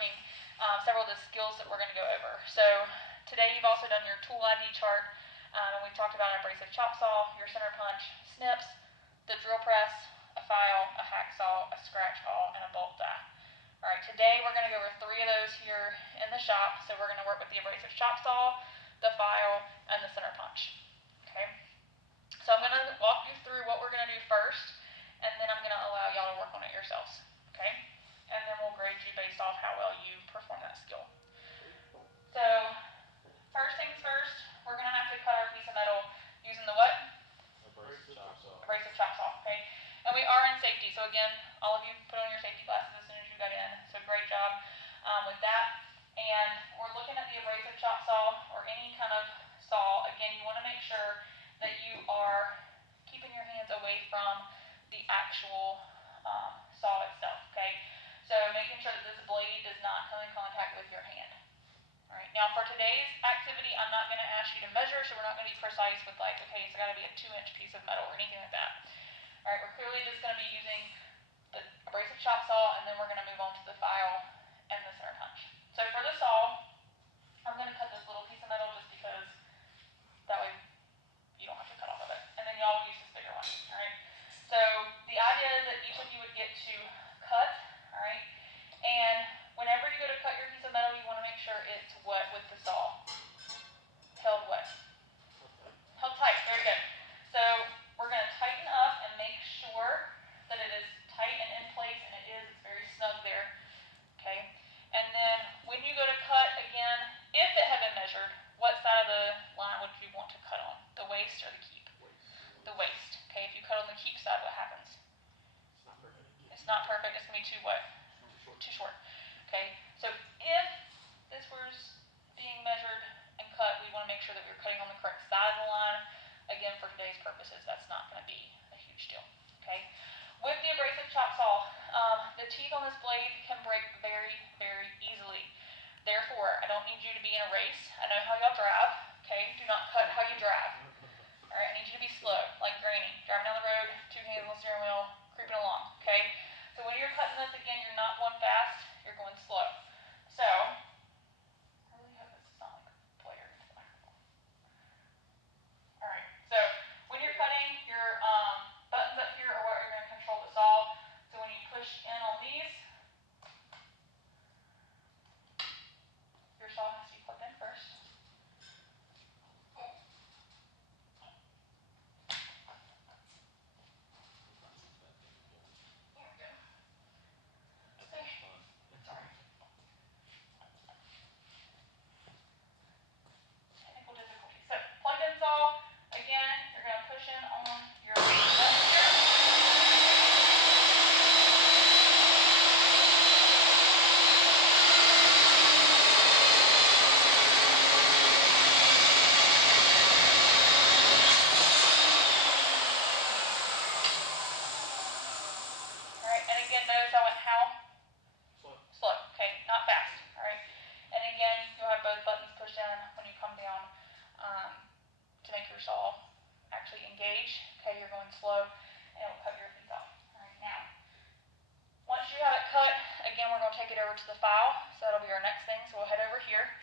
working several of the skills that we're going to go over. So today you've also done your tool ID chart, and we've talked about an abrasive chop saw, your center punch, snips, the drill press, a file, a hacksaw, a scratch awl, and a bolt die. Alright, today we're going to go over 3 of those here in the shop. So we're going to work with the abrasive chop saw, the file, and the center punch. Okay? So I'm going to walk you through what we're going to do first, and then I'm going to allow y'all to work on it yourselves. Okay? And then we'll grade you based off how well you perform that skill. So, first things first, we're going to have to cut our piece of metal using the what? Abrasive chop saw. Abrasive chop saw, okay? And we are in safety, so again, all of you put on your safety glasses as soon as you got in, so great job with that. And we're looking at the abrasive chop saw, or any kind of saw. Again, you want to make sure that you are keeping your hands away from the actual saw itself, okay? So making sure that this blade does not come in contact with your hand. Alright, now for today's activity, I'm not going to ask you to measure, so we're not going to be precise with like, okay, it's got to be a 2-inch piece of metal or anything like that. Alright, we're clearly just going to be using the abrasive chop saw, and then we're going to move on to the file and the center punch. So for the saw, I'm going to cut this little piece of metal just because that way you don't have to cut off of it. And then y'all will use this bigger one. Alright, so the idea is that each of you would get to cut, alright, and whenever you go to cut your piece of metal, you want to make sure it's wet with the saw. Held wet. Held tight, very good. So we're going to tighten up and make sure that it is tight and in place, and it is. It's very snug there. Okay? And then when you go to cut, again, if it had been measured, what side of the line would you want to cut on? The waist or the keep? The waist. Okay, if you cut on the keep side, what happens? It's not perfect. It's going to be too what? Too short. Okay, so if this was being measured and cut, we want to make sure that we're cutting on the correct side of the line. Again, for today's purposes, that's not going to be a huge deal. Okay, with the abrasive chop saw, the teeth on this blade can break very, very easily. Therefore, I don't need you to be in a race. I know how y'all drive. Okay, do not cut how you drive. All right, I need you to be slow, like Granny, driving down the road, 2 hands on the steering wheel, creeping along. Okay, so when you're cutting this, again, you're not going fast. You're going slow. So, I really hope this is not like a player into the microphone. Alright, so when you're cutting, your buttons up here are what are going to control the saw. So when you push in on these, your saw has to be plugged in first. Technical difficulty. So, plugged in saw, again, you're going to push in on your button here. Alright, and again, notice I went how? Slow, okay, not fast, alright? And again, you'll have both buttons pushed in when you come down to make your saw actually engage. Okay, you're going slow, and it will cut your piece off. Alright, now, once you have it cut, again, we're going to take it over to the file, so that'll be our next thing, so we'll head over here.